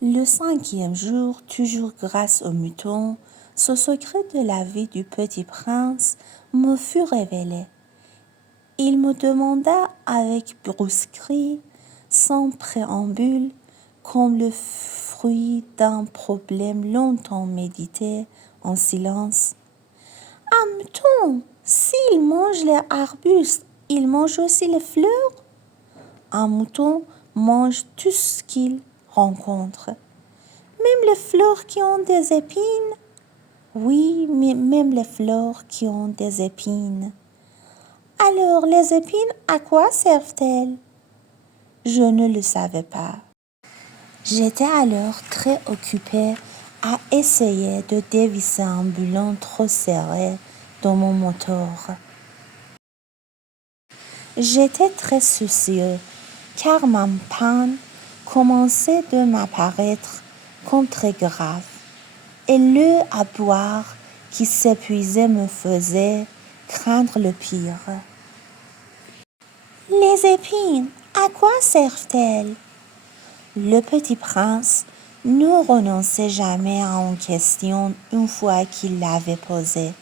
Le 5e jour, toujours grâce au mouton, ce secret de la vie du petit prince me fut révélé. Il me demanda avec brusquerie, sans préambule, comme le fruit d'un problème longtemps médité en silence. « Un mouton, s'il mange les arbustes, il mange aussi les fleurs ?» Un mouton mange tout ce qu'il rencontre. Même les fleurs qui ont des épines? Oui, mais même les fleurs qui ont des épines. Alors, les épines, à quoi servent-elles? Je ne le savais pas. J'étais alors très occupée à essayer de dévisser un boulon trop serré dans mon moteur. J'étais très soucieux, car ma panne commençait de m'apparaître comme très grave, et l'eau à boire qui s'épuisait me faisait craindre le pire. Les épines, à quoi servent-elles? Le petit prince ne renonçait jamais à une question une fois qu'il l'avait posée.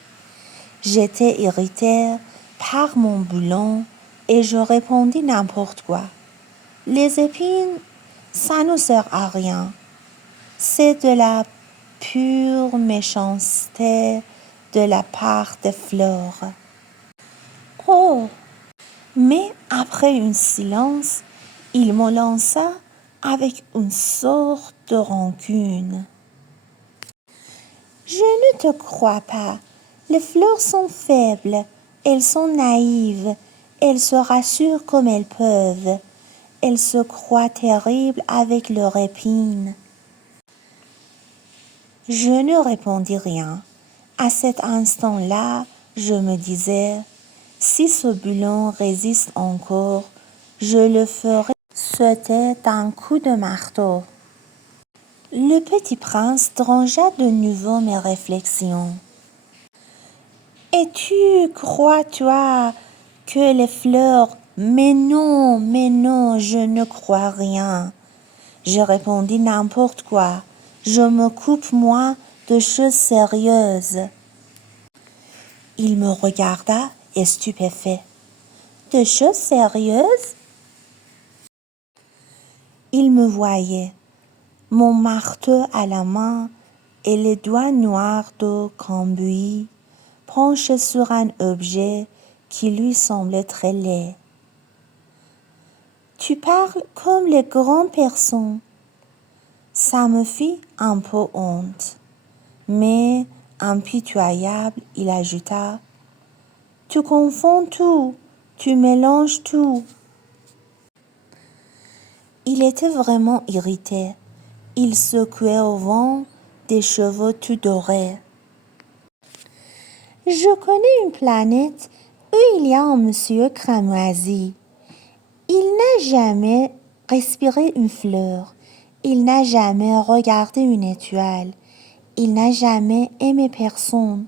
J'étais irritée par mon boulon et je répondis n'importe quoi. Les épines, ça ne sert à rien. C'est de la pure méchanceté de la part des fleurs. Oh! Mais après un silence, il me lança avec une sorte de rancune. Je ne te crois pas. Les fleurs sont faibles, elles sont naïves, elles se rassurent comme elles peuvent. Elles se croient terribles avec leurs épines. Je ne répondis rien. À cet instant-là, je me disais, si ce boulon résiste encore, je le ferai sauter d'un coup de marteau. Le petit prince dérangea de nouveau mes réflexions. Et tu crois, toi, que les fleurs... Mais non, je ne crois rien. Je répondis n'importe quoi. Je me coupe, moi, de choses sérieuses. Il me regarda, stupéfait. De choses sérieuses? Il me voyait, mon marteau à la main et les doigts noirs de cambouis penchés sur un objet qui lui semblait très laid. Tu parles comme les grandes personnes. Ça me fit un peu honte. Mais, impitoyable, il ajouta, « Tu confonds tout, tu mélanges tout. » Il était vraiment irrité. Il secouait au vent des cheveux tout dorés. « Je connais une planète où il y a un monsieur cramoisi. Il n'a jamais respiré une fleur. Il n'a jamais regardé une étoile. Il n'a jamais aimé personne.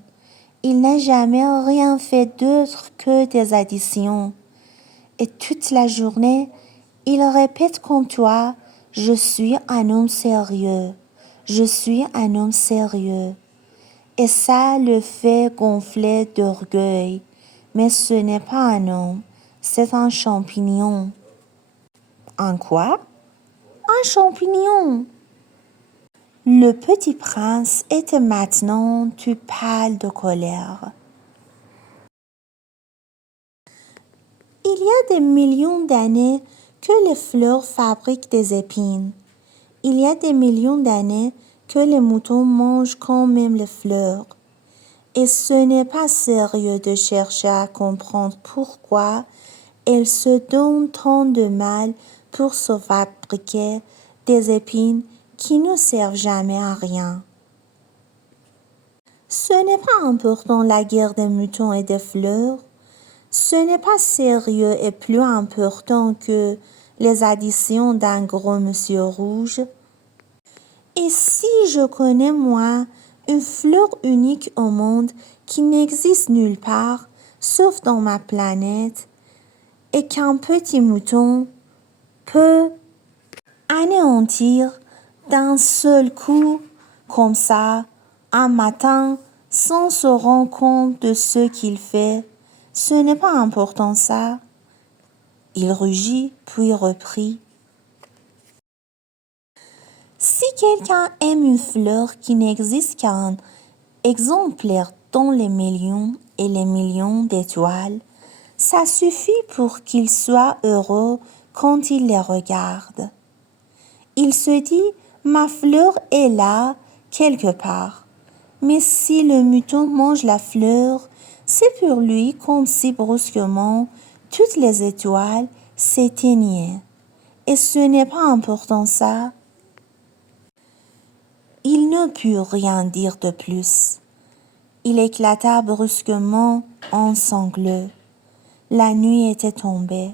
Il n'a jamais rien fait d'autre que des additions. Et toute la journée, il répète comme toi, « Je suis un homme sérieux. Je suis un homme sérieux. » Et ça le fait gonfler d'orgueil. Mais ce n'est pas un homme, c'est un champignon. Un quoi? Un champignon. Le petit prince était maintenant tout pâle de colère. Il y a des millions d'années que les fleurs fabriquent des épines. Il y a des millions d'années que les moutons mangent quand même les fleurs. Et ce n'est pas sérieux de chercher à comprendre pourquoi elles se donnent tant de mal pour se fabriquer des épines qui ne servent jamais à rien. Ce n'est pas important la guerre des moutons et des fleurs. Ce n'est pas sérieux et plus important que les additions d'un gros monsieur rouge. Et si je connais, moi, une fleur unique au monde qui n'existe nulle part, sauf dans ma planète, et qu'un petit mouton peut anéantir d'un seul coup, comme ça, un matin, sans se rendre compte de ce qu'il fait. Ce n'est pas important ça. Il rugit, puis reprit. Si quelqu'un aime une fleur qui n'existe qu'un exemplaire dans les millions et les millions d'étoiles, ça suffit pour qu'il soit heureux quand il les regarde. Il se dit, ma fleur est là, quelque part. Mais si le mouton mange la fleur, c'est pour lui comme si brusquement toutes les étoiles s'éteignaient. Et ce n'est pas important ça. Il ne put rien dire de plus. Il éclata brusquement en sanglots. La nuit était tombée.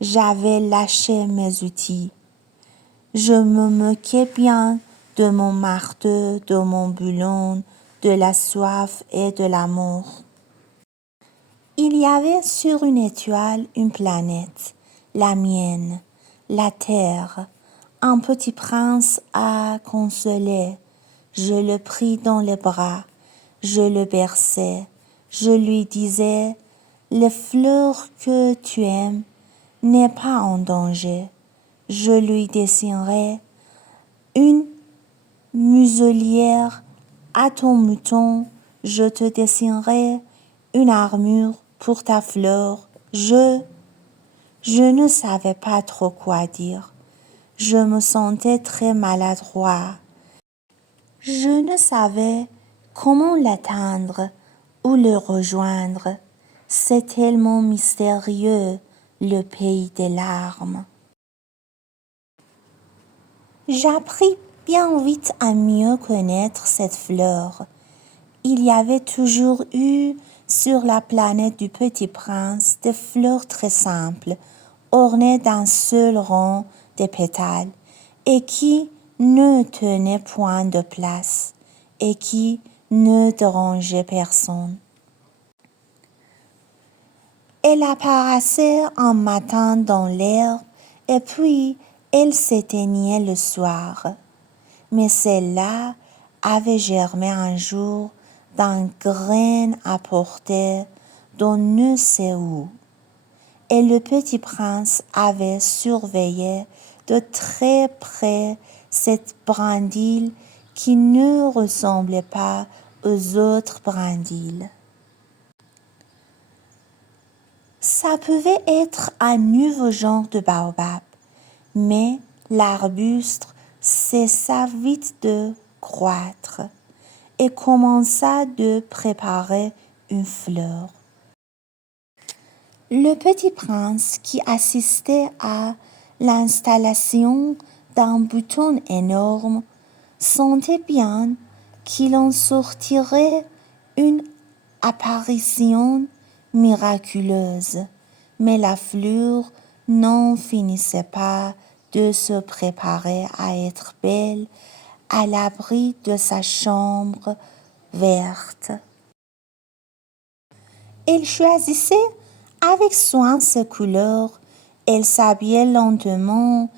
J'avais lâché mes outils. Je me moquais bien de mon marteau, de mon boulon, de la soif et de l'amour. Il y avait sur une étoile une planète, la mienne, la terre, un petit prince à consoler. Je le pris dans les bras, je le berçais, je lui disais, les fleurs que tu aimes n'est pas en danger. Je lui dessinerai une muselière à ton mouton, je te dessinerai une armure pour ta fleur. Je ne savais pas trop quoi dire. Je me sentais très maladroit. Je ne savais comment l'atteindre ou le rejoindre. C'est tellement mystérieux, le pays des larmes. J'appris bien vite à mieux connaître cette fleur. Il y avait toujours eu sur la planète du Petit Prince des fleurs très simples, ornées d'un seul rang de pétales, et qui ne tenaient point de place, et qui ne dérangeaient personne. Elle apparaissait un matin dans l'herbe, et puis elle s'éteignait le soir. Mais celle-là avait germé un jour d'un grain apporté d'on ne sait où. Et le petit prince avait surveillé de très près cette brindille qui ne ressemblait pas aux autres brindilles. Ça pouvait être un nouveau genre de baobab, mais l'arbuste cessa vite de croître et commença de préparer une fleur. Le petit prince qui assistait à l'installation d'un bouton énorme sentait bien qu'il en sortirait une apparition miraculeuse, mais la fleur n'en finissait pas de se préparer à être belle à l'abri de sa chambre verte. Elle choisissait avec soin ses couleurs, elle s'habillait lentement,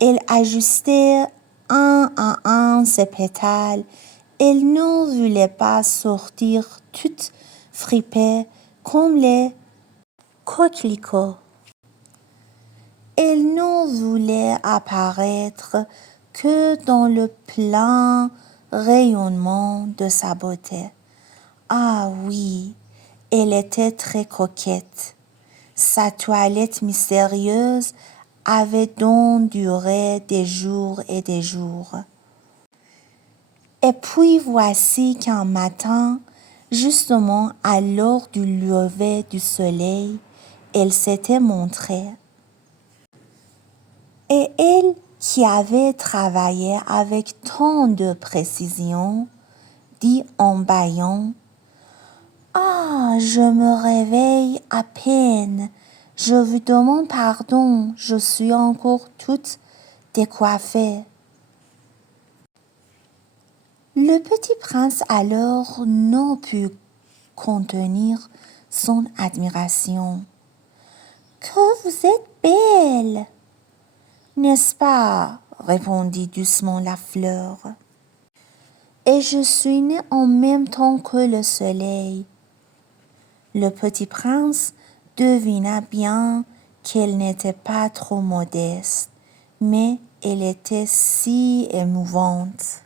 elle ajustait un à un ses pétales, elle ne voulait pas sortir toute fripée comme les coquelicots. Elle ne voulait apparaître que dans le plein rayonnement de sa beauté. Ah oui, elle était très coquette. Sa toilette mystérieuse avait donc duré des jours et des jours. Et puis voici qu'un matin, justement à l'heure du lever du soleil, elle s'était montrée. Et elle, qui avait travaillé avec tant de précision, dit en bâillant, « Ah, je me réveille à peine. Je vous demande pardon, je suis encore toute décoiffée. » Le petit prince alors ne put contenir son admiration. « Que vous êtes belle, n'est-ce pas? répondit doucement la fleur. Et je suis né en même temps que le soleil. Le petit prince devina bien qu'elle n'était pas trop modeste, mais elle était si émouvante.